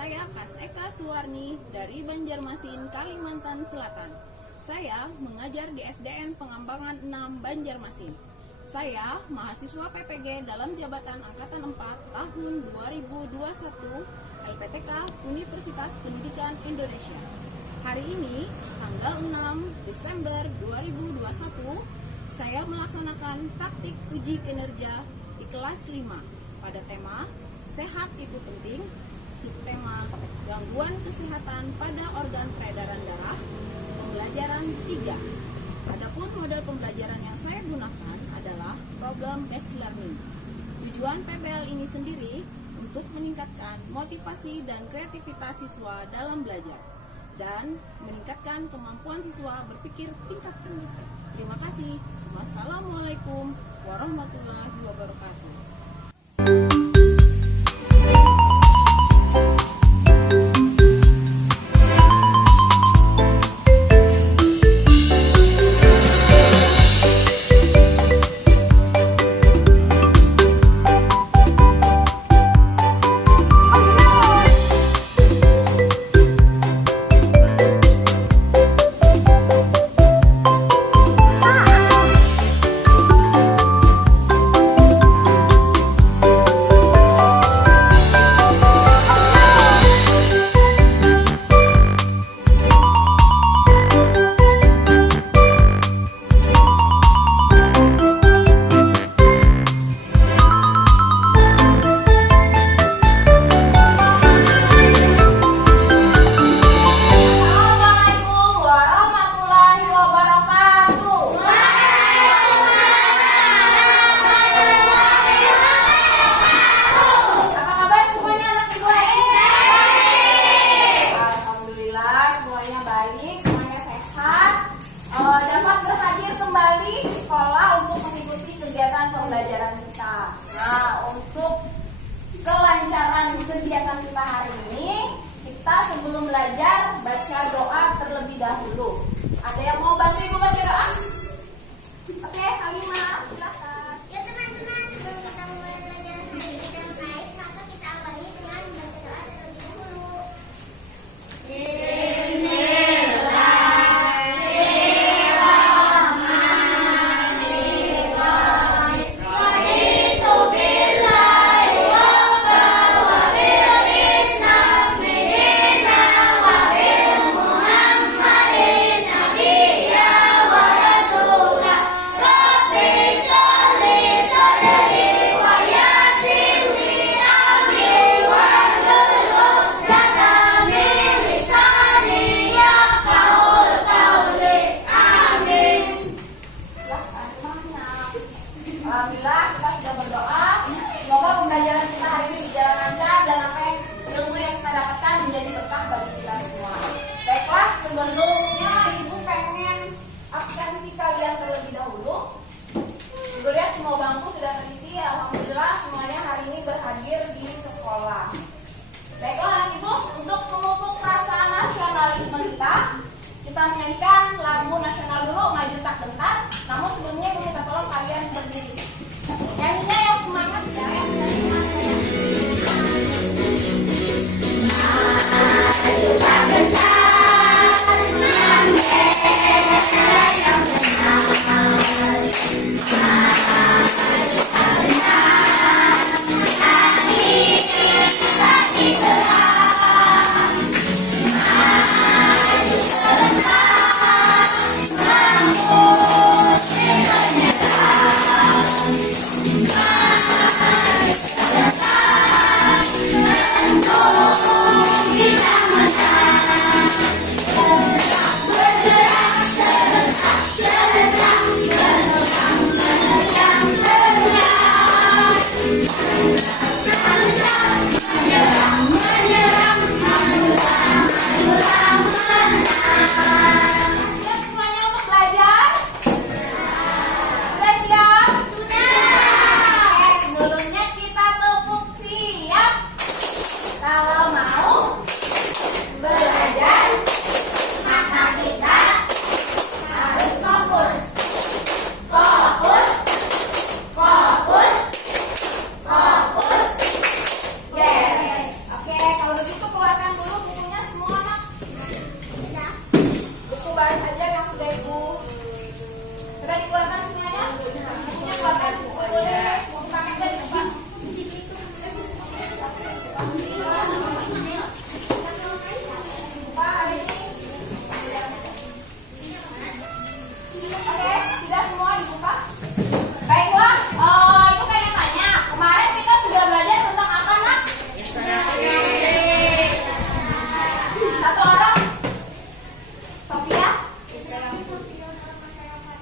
Saya Kas Eka Suwarni dari Banjarmasin, Kalimantan Selatan. Saya mengajar di SDN Pengembangan 6 Banjarmasin. Saya mahasiswa PPG dalam jabatan Angkatan 4 tahun 2021 LPTK Universitas Pendidikan Indonesia. Hari ini, tanggal 6 Desember 2021, saya melaksanakan praktik uji kinerja di kelas 5 pada tema Sehat Itu Penting, subtema Gangguan Kesehatan pada Organ Peredaran Darah, pembelajaran 3. Adapun model pembelajaran yang saya gunakan adalah problem based learning. Tujuan PBL ini sendiri untuk meningkatkan motivasi dan kreativitas siswa dalam belajar dan meningkatkan kemampuan siswa berpikir tingkat tinggi. Terima kasih. Wassalamualaikum warahmatullahi wabarakatuh. Dapat berhadir kembali di sekolah untuk mengikuti kegiatan pembelajaran kita. Nah, untuk kelancaran kegiatan kita hari ini, kita sebelum belajar baca doa terlebih dahulu. Ada yang mau bantu Ibu baca doa? Oke, Halimah, silakan. Ya teman-teman, sebelum kita mulai pelajaran hari ini dengan baik, maka kita awali dengan membaca doa terlebih dahulu. Alhamdulillah kita sudah berdoa. Semoga pembelajaran kita hari ini berjalan lancar dan apa yang ilmu yang kita dapatkan menjadi berkah bagi kita semua. Baiklah, sebelumnya Ibu pengen absensi kalian terlebih dahulu. Ibu lihat semua bangku sudah terisi. Alhamdulillah semuanya hari ini berhadir di sekolah. Baiklah anak Ibu, untuk memupuk rasa nasionalisme kita menyanyikan lagu nasional dulu, Maju Tak Gentar. Namun sebelumnya Ibu minta tolong kalian berdiri. Nyanyinya yang semangat ya, Maju tak gentar, bendera yang besar. Maju tak gentar, kita diserang. Maju sebentar, sambut si penyerang. Maju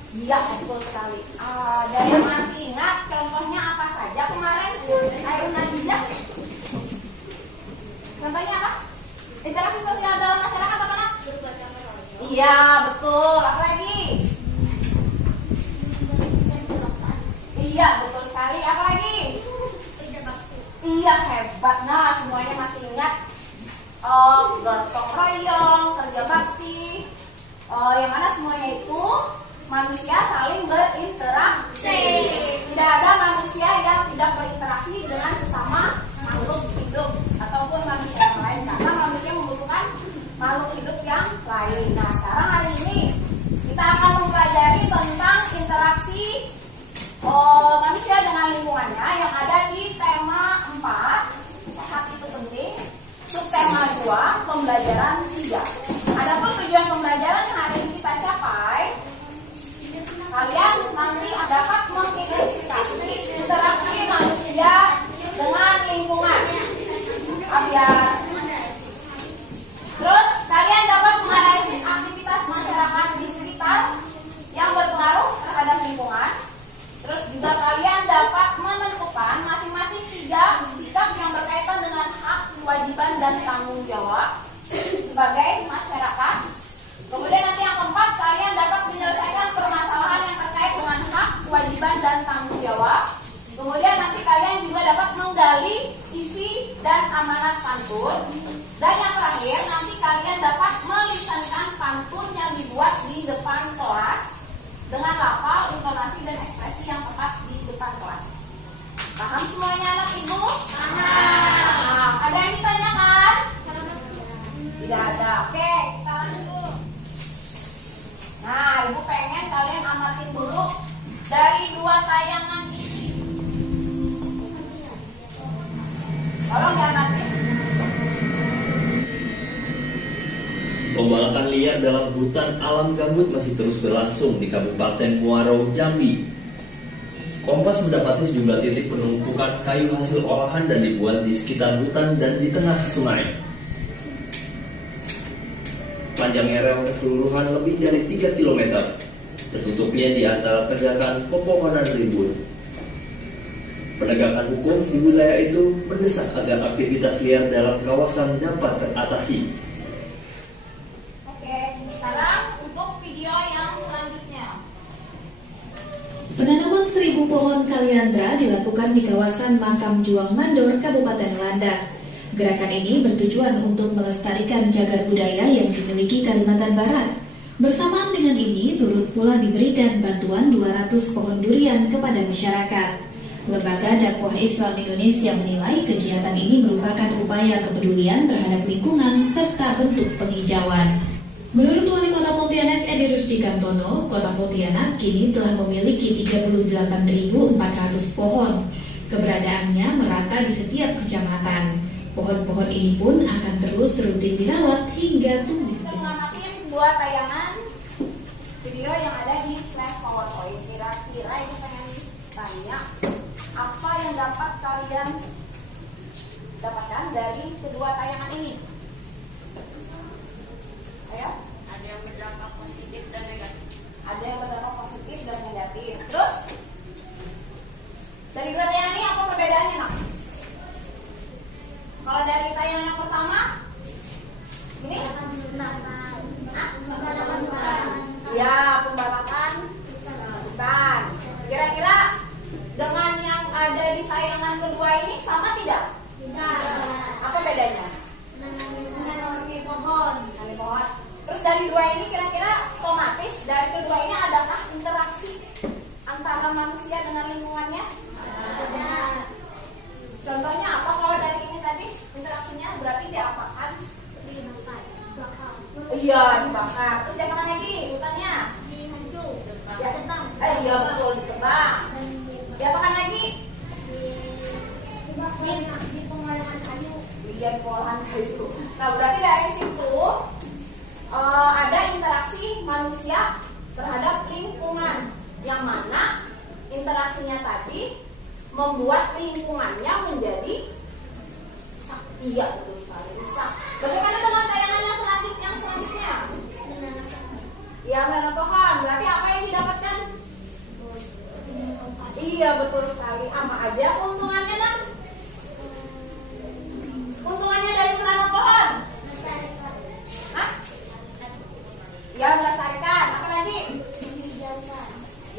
Iya, betul sekali. Ada yang masih ingat contohnya apa saja kemarin? Ayo Najijah. Contohnya apa? Interaksi sosial dalam masyarakat apa nak? Iya, betul. Apa lagi? Iya, betul sekali. Apa lagi? Iya, hebat. Nah, semuanya masih ingat. Gotong royong, kerja bakti. Yang mana semuanya itu manusia saling berinteraksi. Tidak ada manusia yang tidak berinteraksi dengan sesama makhluk hidup ataupun manusia yang lain, karena manusia membutuhkan makhluk hidup yang lain. Nah, sekarang hari ini kita akan mempelajari tentang interaksi manusia dengan lingkungannya yang ada di tema 4, sehat itu penting, subtema 2, pembelajaran 3. Adapun tujuan pembelajaran yang hari ini kita capai, kalian nanti dapat mengidentifikasi interaksi manusia dengan lingkungan. Terus kalian dapat menganalisis aktivitas masyarakat di sekitar yang berpengaruh terhadap lingkungan. Terus juga kalian dapat menentukan masing-masing 3 sikap yang berkaitan dengan hak, kewajiban, dan tanggung jawab sebagai masyarakat. Kemudian nanti yang keempat, kalian dapat menyelesaikan permasalahan yang terkait dengan hak, kewajiban, dan tanggung jawab. Kemudian nanti kalian juga dapat menggali isi dan amanat pantun. Dan yang terakhir, nanti kalian dapat melisankan pantun yang dibuat di depan kelas dengan lafal, intonasi, dan ekspresi yang tepat di depan kelas. Paham semuanya anak ibu? Paham. Ada yang ditanyakan? Tidak ada. Oke, kita lanjut dulu. Nah, ibu pengen kalian amatin dulu dari 2 tayangan ini. Tolong diamatin. Pembalakan liar dalam hutan alam gambut masih terus berlangsung di Kabupaten Muaro, Jambi. Kompas mendapati sejumlah titik penumpukan kayu hasil olahan dan dibuat di sekitar hutan dan di tengah sungai. Panjangnya rel keseluruhan lebih dari 3 km, tertutupnya di antara tegakan pepohonan rimbun. Penegakan hukum di wilayah itu mendesak agar aktivitas liar dalam kawasan dapat teratasi. Oke, sekarang untuk video yang selanjutnya. Penanaman 1000 pohon kaliandra dilakukan di kawasan Makam Juang Mandor, Kabupaten Landak. Gerakan ini bertujuan untuk melestarikan cagar budaya yang dimiliki Kalimantan Barat. Bersamaan dengan ini, turut pula diberikan bantuan 200 pohon durian kepada masyarakat. Lembaga Dakwah Islam Indonesia menilai kegiatan ini merupakan upaya kepedulian terhadap lingkungan serta bentuk penghijauan. Menurut Wali Kota Pontianak Edi Rusdi Kantono, Kota Pontianak kini telah memiliki 38.400 pohon. Keberadaannya merata di setiap kecamatan. Pohon-pohon ini pun akan terus rutin dirawat hingga tumbuh. Kita ngamatin 2 tayangan video yang ada di slide PowerPoint. Kira-kira ibu pengen tanya, apa yang dapat kalian dapatkan dari kedua tayangan ini? Ayo. Ada yang berdampak positif dan negatif. Ada yang berdampak positif dan negatif. Terus dari 2 tayangan ini apa perbedaannya, nak? Kalau dari tayangan yang pertama, ini? Ya, pembalakan hutan. Kira-kira dengan yang ada di tayangan kedua ini sama tidak? Tidak. Apa bedanya? Menanami pohon. Terus dari 2 ini kira-kira otomatis dari kedua ini adakah interaksi antara manusia dengan lingkungannya? Ada. Contohnya apa kalau dari ini tadi interaksinya berarti diapakan? Dibakar. Iya, dibakar. Terus diapakan lagi hutannya? Dihancur. Ya, Ditebang. iya betul, ditebang. Diapakan lagi? Di pengolahan kayu. Iya, pengolahan kayu. Nah, berarti dari situ ada interaksi manusia terhadap lingkungan, yang mana interaksinya tadi membuat lingkungannya menjadi rusak. Iya, betul sekali, rusak. Bagaimana dengan tayangan yang selanjutnya? Iya, menanam pohon. Berarti apa yang didapatkan? Iya, betul sekali. Apa aja keuntungannya, Nak? Keuntungannya dari menanam pohon? Hah? Ya, melestarikan. Apa lagi?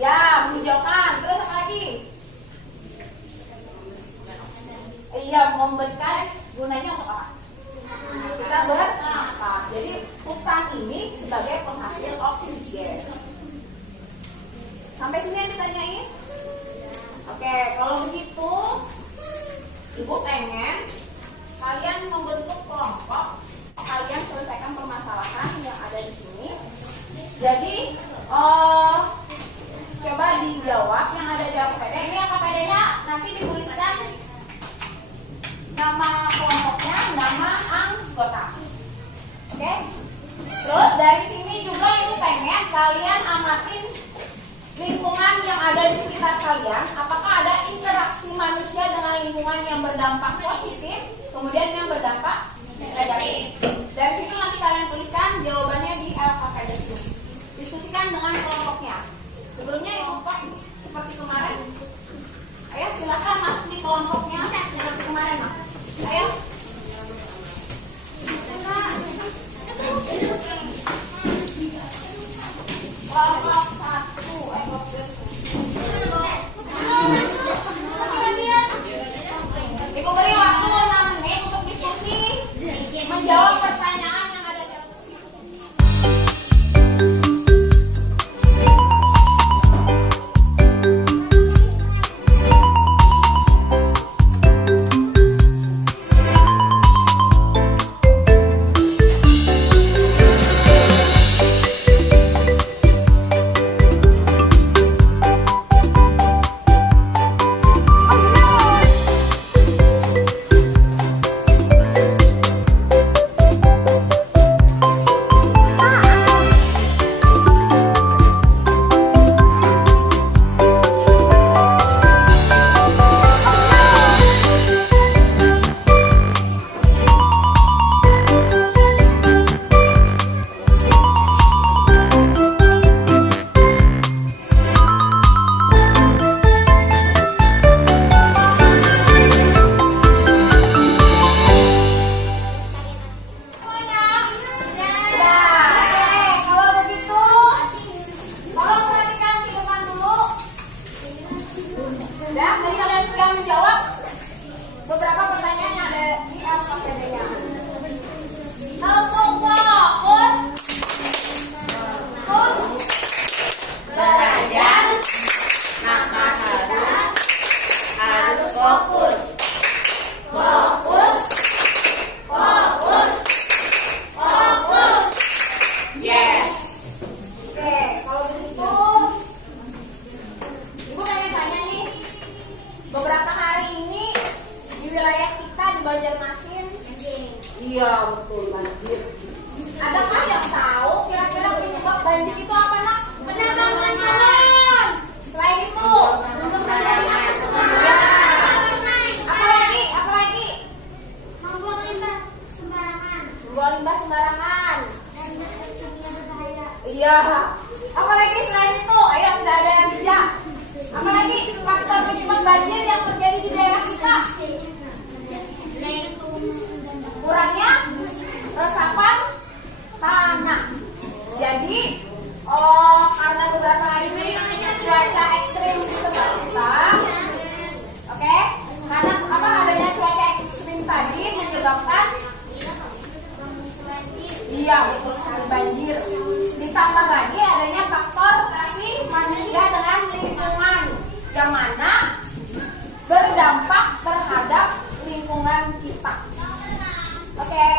Ya, menghijaukan. Terus apa lagi? Iya, memberikan. Gunanya untuk apa? Kita bernafas. Jadi hutan ini sebagai penghasil oksigen. Sampai sini yang ditanyain? Oke, kalau begitu Ibu pengen kalian membentuk kelompok, kalian selesaikan permasalahan yang ada di sini. Jadi coba dijawab yang ada di KPD. Ini yang KPD-nya nanti dituliskan nama kelompoknya, nama anggota. Oke? Terus dari sini juga Ibu pengen kalian amatin lingkungan yang ada di sekitar kalian. Apakah ada interaksi manusia dengan lingkungan yang berdampak positif, kemudian yang berdampak negatif. Dari situ nanti kalian tuliskan jawabannya di LKPD itu. Diskusikan dengan kelompoknya. Sebelumnya kelompok seperti kemarin. Ayo silakan masuk di kelompoknya seperti kemarin, Mak. Ayo. Kelompok 1. Ibu beri waktu 6 menit untuk diskusi menjawab pertanyaan yang ada di Iya betul, banjir. Adakah yang tahu kira-kira penyebab banjir itu apa, Nak? Penambangan pohon. Selain itu, untuk sembarangan. Apa lagi? Apa lagi? Membuang limbah sembarangan. Membuang limbah sembarangan. Dan bersihnya berbahaya. Iya. Apa lagi selain itu? Ayo, sudah ada yang tidak. Apa lagi faktor penyebab banjir yang terjadi di daerah kita? Kurangnya resapan tanah. Jadi, karena beberapa hari ini cuaca ekstrim di tempat kita, oke? Karena apa adanya cuaca ekstrim tadi menyebabkan, iya betul sekali, banjir. Ditambah lagi adanya faktor relasi manusia dengan lingkungan, yang mana berdampak terhadap lingkungan kita. Oke,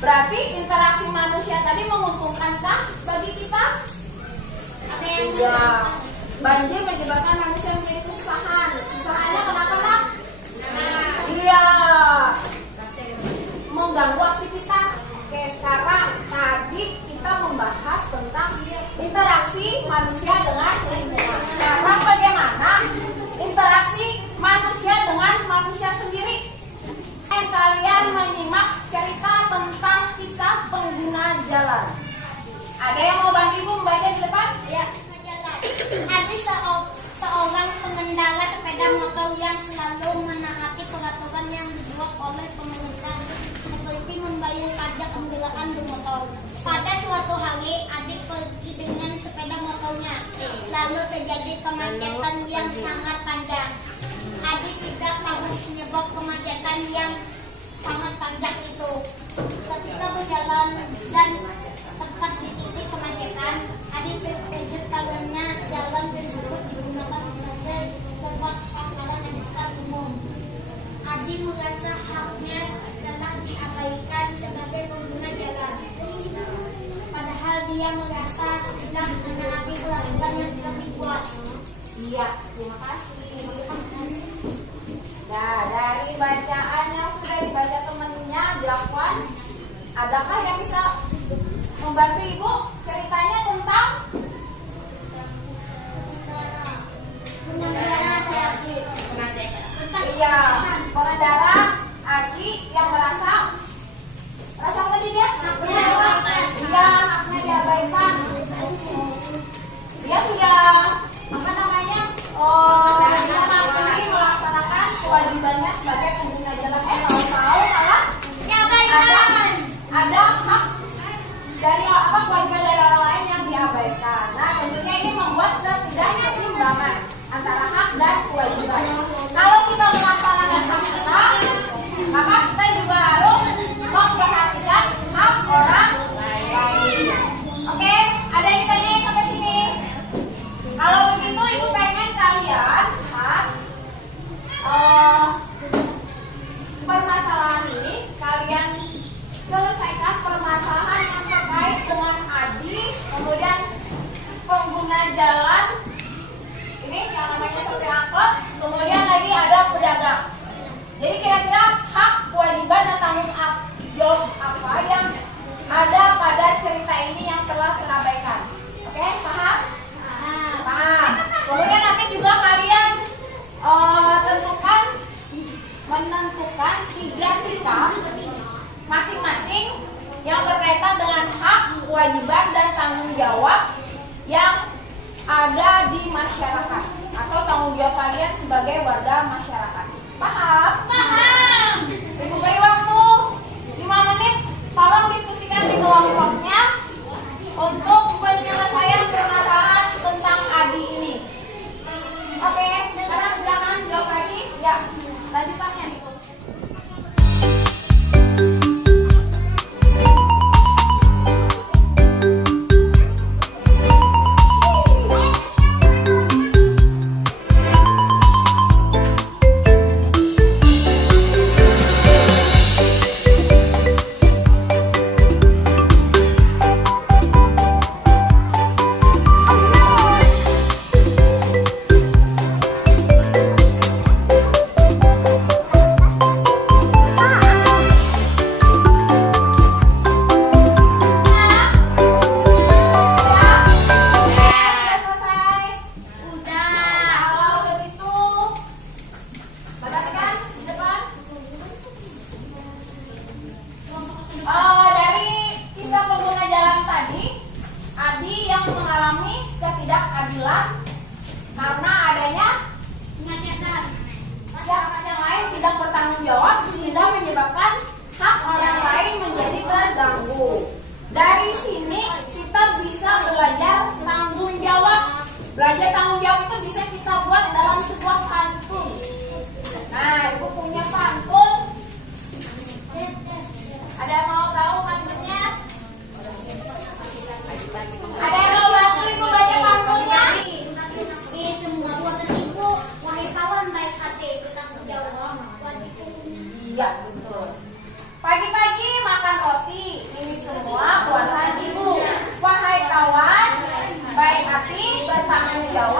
berarti interaksi manusia tadi menguntungkankah bagi kita? Iya. Banjir menyebabkan manusia menjadi kesusahan. Kesusahannya kenapa, Nak? Iya. Mengganggu aktivitas. Oke, sekarang tadi kita membahas tentang interaksi manusia dengan lingkungan. Sekarang bagaimana interaksi manusia dengan manusia sendiri? Kalian menyimak cerita tentang kisah pengguna jalan. Ada yang mau bantu ibu membaca di depan? Ya, majalah. Ada seorang pengendara sepeda motor yang selalu menaati peraturan yang dibuat oleh pemerintah, seperti membayar pajak kendaraan bermotor. Pada suatu hari, adik pergi dengan sepeda motornya, lalu terjadi kemacetan yang sangat panjang. Adik tidak tahu penyebab kemacetan yang sangat panjang itu. Ketika berjalan dan tepat di titik kemacetan, adik terkejut karena jalan tersebut digunakan sebagai tempat anggaran angkutan umum. Adik merasa haknya telah diabaikan sebagai pengguna jalan. Padahal dia merasa sudah menaati peraturan yang telah dibuat. Iya, terima kasih. Nah, dari bacaan yang sudah dibaca temannya, Jakwan, adakah yang bisa membantu ibu ceritanya tentang iya, pengendara Aji yang merasa apa tadi dia? Iya, haknya diabaikan. Dia sudah apa namanya? Ini melaksanakan kewajibannya sebagai pengguna jalan. Tahu malah ada hak dari apa kewajiban dari orang lain yang diabaikan. Nah, tentunya ini membuat ketidakseimbangan antara hak dan kewajiban. Kalau kita melaksanakan hak kita, maka kita juga harus memperhatikan hak orang lain. Oke, ada yang ditanyain sampai sini? Kalau begitu, ibu pengen kalian lihat permasalahan ini. Kalian selesaikan permasalahan yang terkait dengan Adi, kemudian pengguna jalan ini yang namanya sopir angkot, kemudian lagi ada pedagang. Jadi kira-kira hak, kewajiban, dan tanggung jawab apa yang ada pada cerita ini yang telah terabaikan? Oke, paham? Paham. Kemudian nanti juga kalian menentukan 3 sikap masing-masing yang berkaitan dengan hak, kewajiban, dan tanggung jawab yang ada di masyarakat atau tanggung jawab kalian sebagai warga masyarakat. Paham? Paham. Ibu beri waktu 5 menit. Tolong diskusikan di kelompoknya untuk penyelesaian permasalahan tentang Adi ini. Oke, sekarang silakan jawab lagi. Ya, lanjutannya itu. Ketidakadilan karena adanya kemacetan. Masyarakat yang lain tidak bertanggung jawab sehingga menyebabkan hak orang lain menjadi terganggu. Dari sini kita bisa belajar tanggung jawab. Belajar tanggung jawab itu bisa kita buat dalam sebuah pantun. Nah, ibu punya pantun. Ada yang mau tahu pantunnya? Ada yang mau bantu ibu baca pantunnya? Di semua buat tertipu, wahai kawan baik hati, bertanggung jawab. Iya, betul. Pagi-pagi makan roti, ini semua buatan ibu. Wahai kawan, baik hati, bertanggung jawab.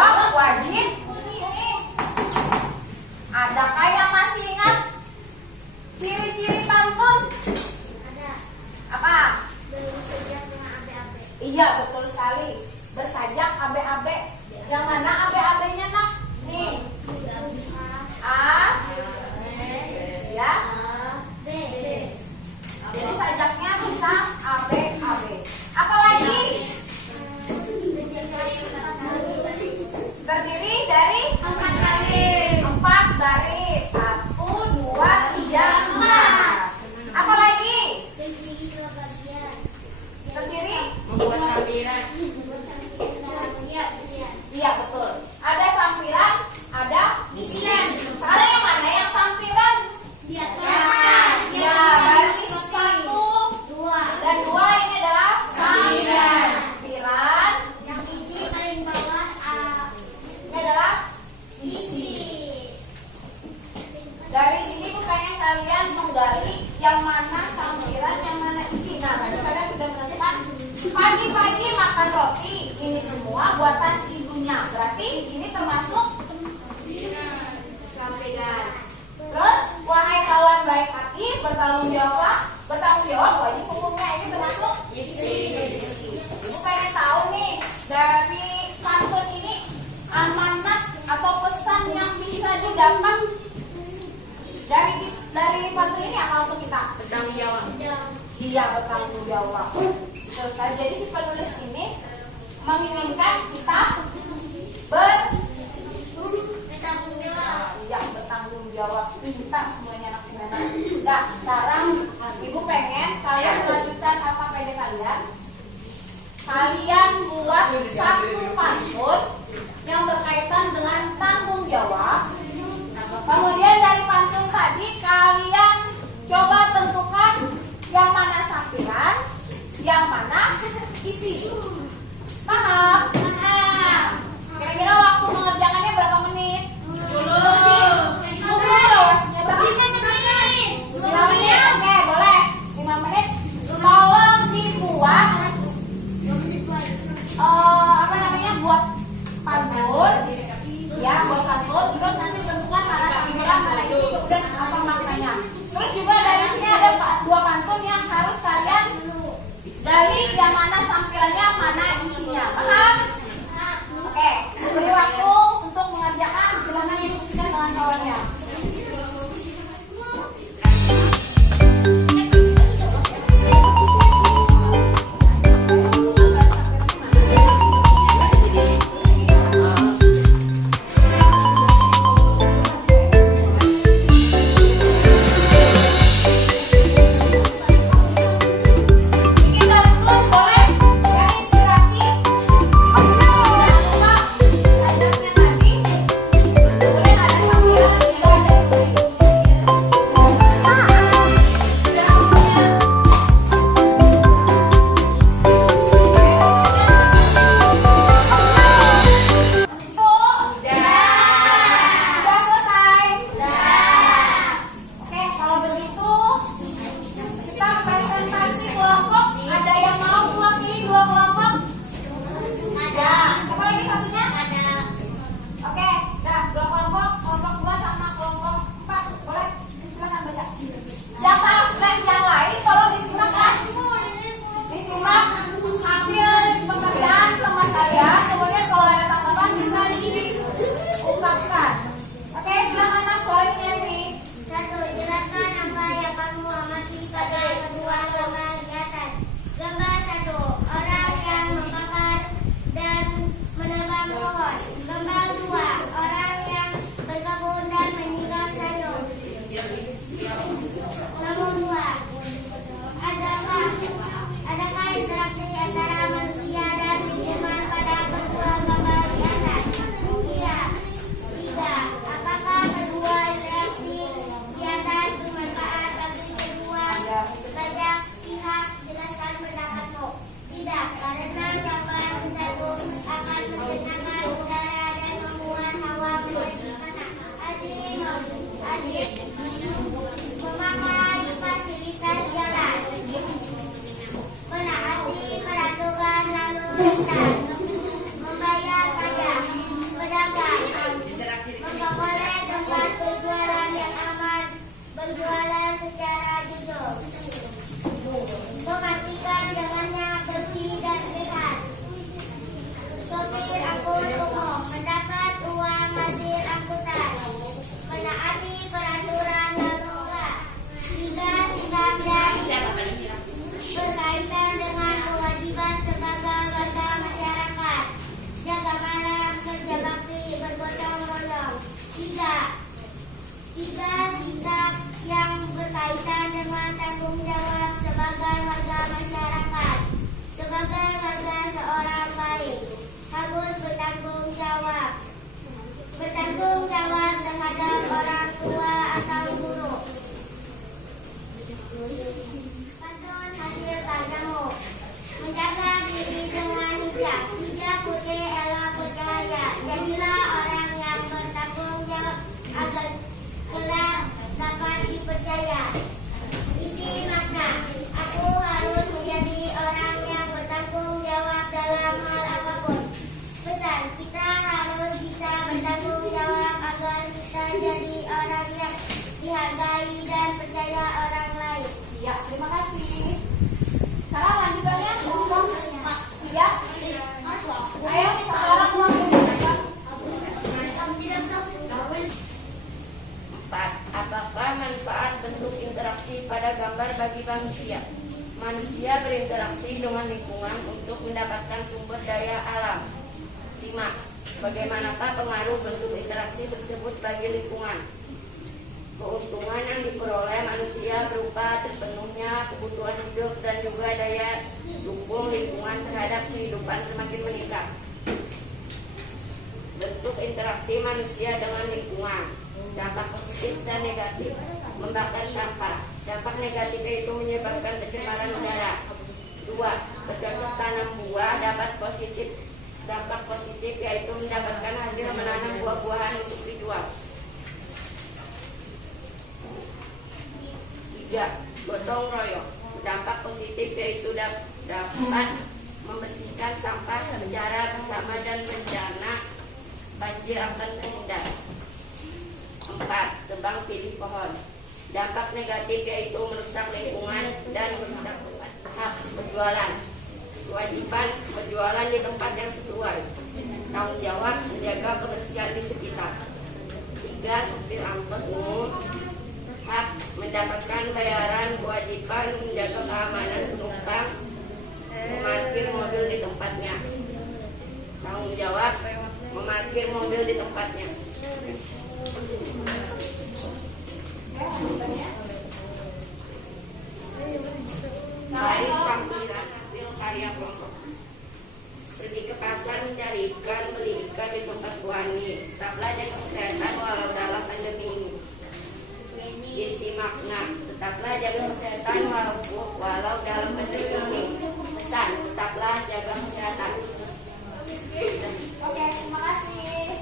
terdiri dari 4 baris. 4 baris. 1, 2, 3, 4. Apa lagi? Terdiri? Membuat sampiran. Iya, betul. Ada sampiran, ada Isian. sekarang yang mana yang sampiran? Di atas. Ya, baris 1 dan 2 ini adalah sampiran. Sampiran Yang isi paling bawah ini adalah isi. dari sini tuh pengen kalian menggali yang mana sampiran, yang mana isi. Nah, tadi kalian sudah menentukan pagi-pagi makan roti. Ini semua buatan ibunya. Berarti ini termasuk sampiran. Terus, wahai kawan baik hati, bertanggung jawab wajib hukumnya. Ini termasuk isi. Ibu pengen tahu nih, dari pantun ini amanat atau pesan yang bisa didapat dari pantun ini apa untuk kita? Bertanggung jawab. Iya, bertanggung jawab. Terus jadi si penulis ini menginginkan kita bertanggung jawab. Kita semuanya anak gimana? Nah, sekarang ibu pengen kalian melanjutkan KKPD kalian. Kalian buat satu pantun yang berkaitan dengan tanggung jawab. Kemudian dari pantun tadi kalian coba tentukan yang mana sampiran, yang mana isi. Paham? Kira-kira waktu mengerjakannya berapa menit? 10. Waktunya berapa? 5 menit. Oke, boleh. 5 menit. Tolong dibuat buat pantun. Ya, buat pantun. Terus nanti tentukan mana sampiran, mana isi, kemudian apa maknanya. Terus juga dari sini ada 2 pantun yang harus kalian gali yang mana sampirannya, mana sekarang lanjutannya nomor 3. Ayo sekarang mengerjakan. 4. Apakah manfaat bentuk interaksi pada gambar bagi manusia? Manusia berinteraksi dengan lingkungan untuk mendapatkan sumber daya alam. 5. Bagaimanakah pengaruh bentuk interaksi tersebut bagi lingkungan? Keuntungan yang diperoleh manusia berupa terpenuhnya kebutuhan hidup dan juga daya dukung lingkungan terhadap kehidupan semakin meningkat. Bentuk interaksi manusia dengan lingkungan. Dampak positif dan negatif. Membakar sampah. Dampak negatifnya itu menyebabkan pencemaran udara. 2. Bercocok tanam buah dapat positif. Dampak positif yaitu mendapatkan hasil menanam buah-buahan untuk dijual. 3. Gotong royong. Dampak positif yaitu dapat membersihkan sampah secara bersama dan bencana banjir akan terhindar. 4. Tebang pilih pohon. Dampak negatif yaitu merusak lingkungan dan merusak hak berjualan. Kewajiban berjualan di tempat yang sesuai. Tanggung jawab menjaga kebersihan di sekitar. 3. Supir angkut umum. Hak mendapatkan bayaran, kewajiban menjaga keamanan penumpang, memarkir mobil di tempatnya. Tanggung jawab memarkir mobil di tempatnya. Baris tampilan hasil karya kelompok. Pergi ke pasar mencari ikan, beli ikan di tempat buani. Tetaplah jaga kesehatan walau dalam pandemi ini. Isi makna, tetaplah jaga kesehatan walau dalam pandemi ini. Pesan, tetaplah jaga kesehatan. Oke, terima kasih.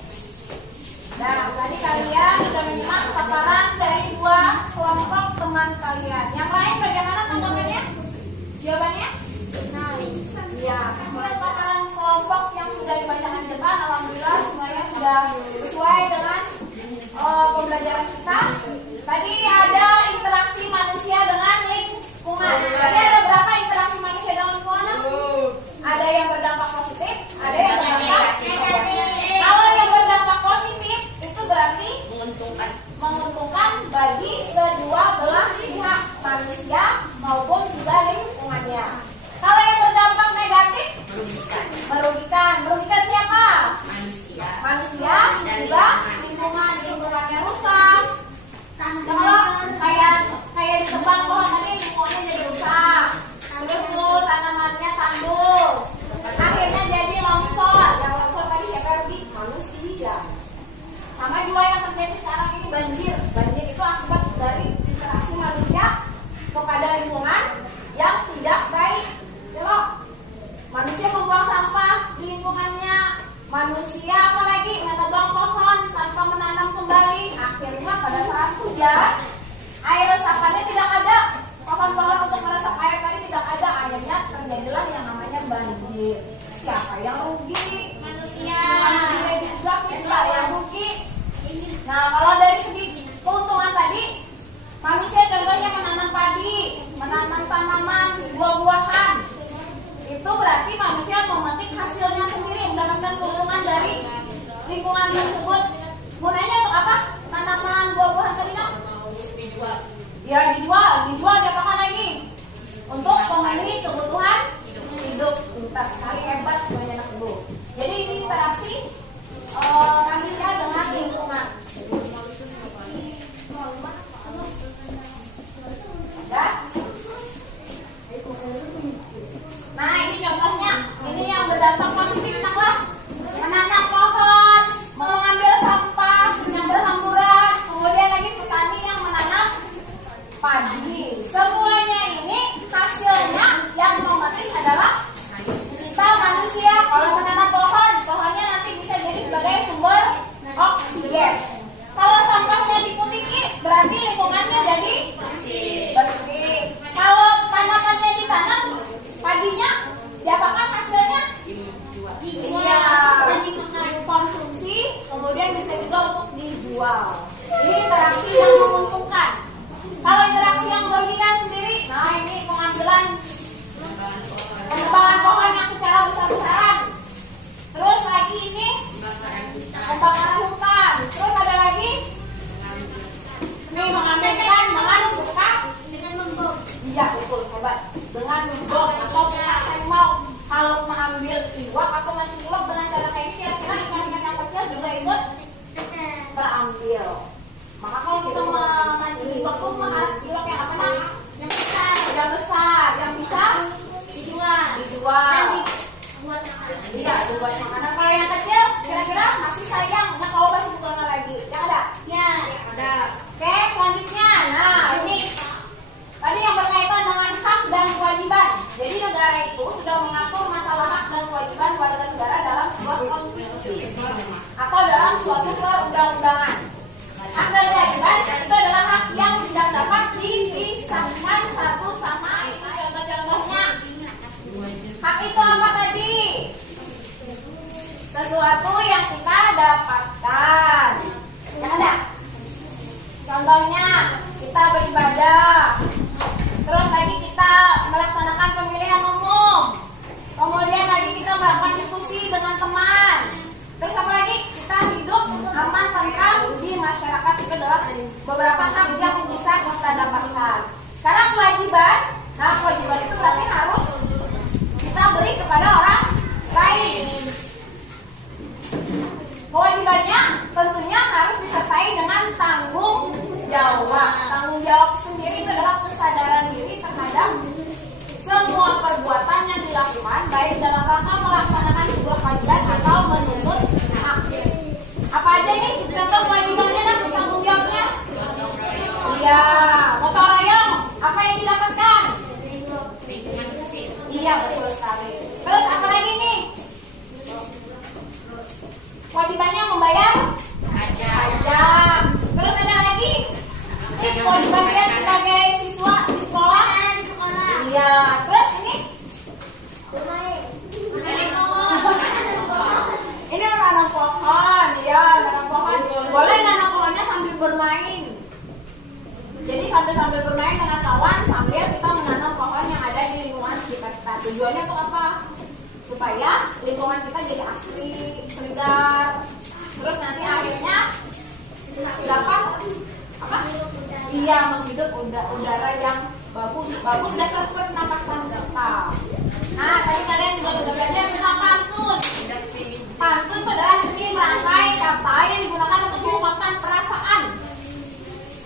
Nah, tadi kalian sudah menyimak paparan dari 2 kelompok teman kalian. Yang lain bagaimana tanggapannya? Jawabannya? Ya, buat paparan kelompok yang sudah dibacakan di depan, alhamdulillah semuanya sudah sesuai dengan pembelajaran kita. Tadi ada interaksi manusia dengan lingkungan. Tadi ada berapa interaksi manusia dengan lingkungan? Ada yang berdampak positif, ada yang berdampak negatif. Kalau yang berdampak positif itu berarti menguntungkan bagi kedua belah pihak, manusia maupun juga lingkungannya. Kalau yang berdampak negatif merugikan siapa? Manusia juga lingkungannya rusak. Kalau kayak ditebang pohon tadi lingkungannya jadi rusak. Terus tuh tanamannya tandul. Akhirnya jadi longsor. Yang longsor tadi siapa yang rugi? Manusia. Sama juga yang terjadi sekarang ini banjir. Banjir itu akibat dari interaksi manusia kepada lingkungan yang tidak baik. Coba manusia membuang sampah di lingkungannya. Manusia apalagi menebang pohon tanpa menanam kembali. Akhirnya pada saat hujan air resapannya tidak ada. Pohon-pohon untuk meresap air tadi tidak ada. Akhirnya terjadilah yang namanya banjir. Siapa yang rugi? Manusia juga kita yang rugi. Nah, kalau dari segi keuntungan tadi, manusia contohnya menanam padi, menanam tanaman, buah-buahan. Itu berarti manusia memetik hasilnya sendiri, mendapatkan keuntungan dari lingkungan tersebut. Gunanya untuk apa? Tanaman, buah-buahan tadi kan? Ya dijual diapakan lagi? Untuk memenuhi kebutuhan hidup. Pintar sekali, hebat semuanya anak ibu. Jadi ini interaksi manusia dengan lingkungan. Ya? Nah ini contohnya, ini yang berdampak positif lah. Menanam pohon, mengambil sampah yang berhamburan, kemudian lagi petani yang menanam padi. Semuanya ini hasilnya yang memetik adalah kita manusia. Kalau menanam pohon, pohonnya nanti bisa jadi sebagai sumber oksigen. Kalau sampahnya diputiki, berarti lingkungannya jadi bersih. Kalau tanamannya ditanam, padinya diapakan hasilnya? Iya, konsumsi, kemudian bisa juga untuk dijual. Ini interaksi yang menguntungkan. Kalau interaksi yang merugikan sendiri, nah ini pengambilan Penebangan pohon yang secara besar-besaran. Terus lagi ini pembakaran hutan. Terus ada lagi ini mengamankan dengan buka. Dengan membom. Iya betul, hebat. Dengan membom atau kita mau kalau mengambil iwak atau mancing iwak dengan cara kayak ini, kira-kira ikan-ikan yang kecil juga ikut terambil. Maka kalau kita memancing iwak tuh mengharap iwak yang apa nak? Yang besar. Yang besar, yang bisa Dijual. dijual. Dan dibuat makanan. Iya, dibuat makanan. Kalau yang kecil, kira-kira masih sayang, nggak kalau masih bukan lagi. Yang ada? Ya. Ada. Oke, selanjutnya. Nah, ini tadi yang berkaitan dengan hak dan kewajiban. Jadi negara itu sudah mengatur masalah hak dan kewajiban warga negara dalam sebuah konstitusi atau dalam suatu perundang-undangan. Hak dan kewajiban itu adalah hak yang tidak dapat dipisahkan satu sama lain. Contoh-contohnya, hak itu apa tadi? Sesuatu yang kita dapatkan. Yang ada? Contohnya, kita beribadah. Terus lagi kita melaksanakan pemilihan umum. Kemudian lagi kita melakukan diskusi dengan teman. Terus apa lagi? Kita hidup aman, tentram di masyarakat. Itu adalah beberapa hak yang bisa kita dapatkan. Sekarang kewajiban. Nah, kewajiban itu berarti harus kita beri kepada orang lain. Kewajibannya tentunya harus disertai dengan tanggung jawab. Tanggung jawab sendiri itu adalah kesadaran diri terhadap semua perbuatan yang dilakukan, baik dalam rangka melaksanakan sebuah kewajiban atau menuntut hak. Apa aja nih contoh kewajibannya dan tanggung jawabnya? Iya, gotong royong. Apa yang didapatkan? Iya, betul sekali. Terus apa lagi nih? Kewajibannya membayar pajak. Terus ada lagi kewajiban dia sebagai siswa di sekolah. Di sekolah. Iya. Terus ini ini menanam pohon. Ya, menanam pohon. Boleh nanam pohonnya sambil bermain. Jadi sambil bermain dengan kawan sambil kita menanam pohon yang ada di lingkungan sekitar kita. Tujuannya untuk apa? Supaya lingkungan kita jadi asri, segar. Terus nanti akhirnya dapat apa? Iya, menghidup udara yang bagus dasar pernapasan kita. Nah, tadi kalian juga sudah belajar tentang pantun. Pantun itu adalah seni merangkai kata yang digunakan untuk mengungkapkan perasaan.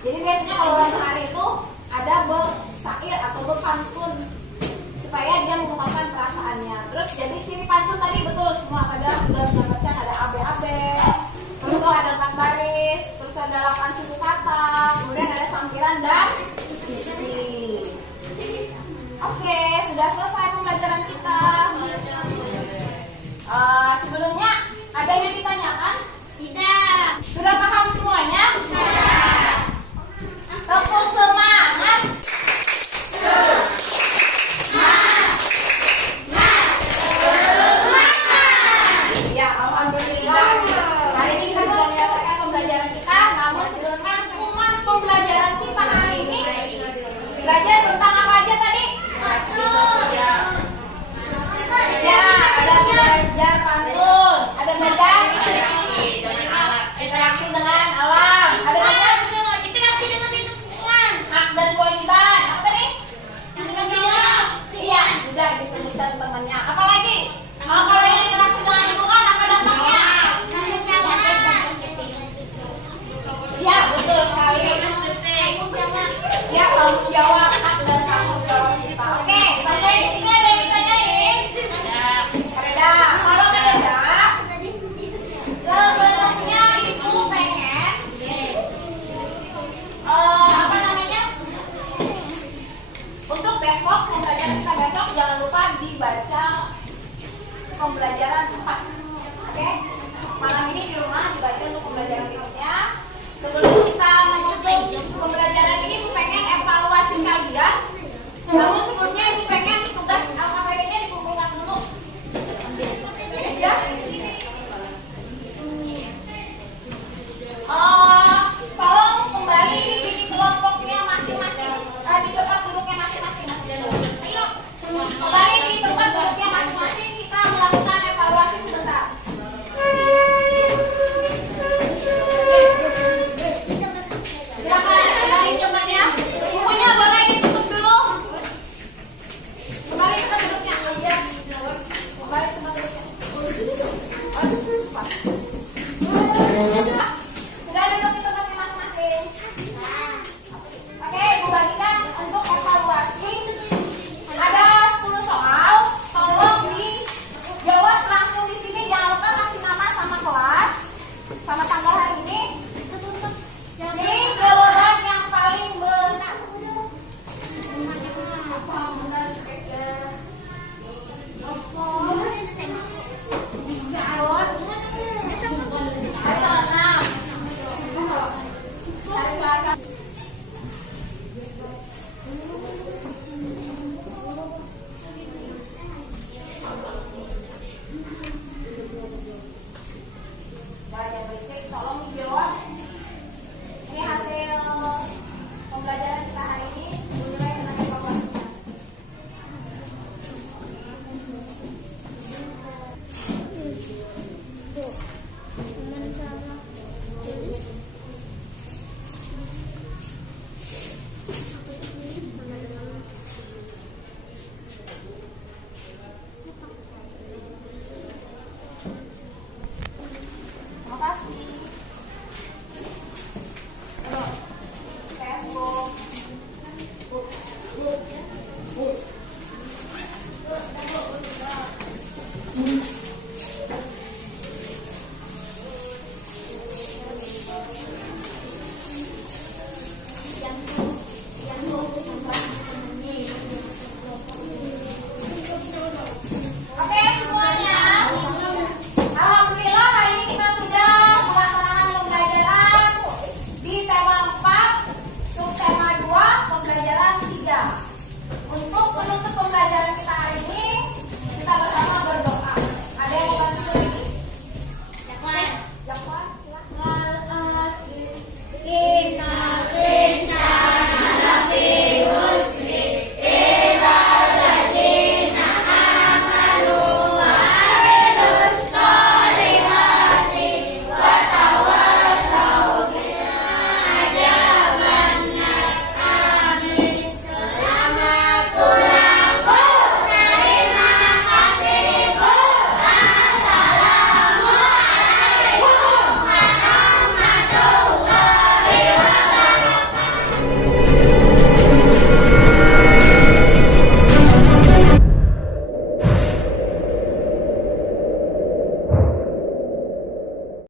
Jadi biasanya kalau orang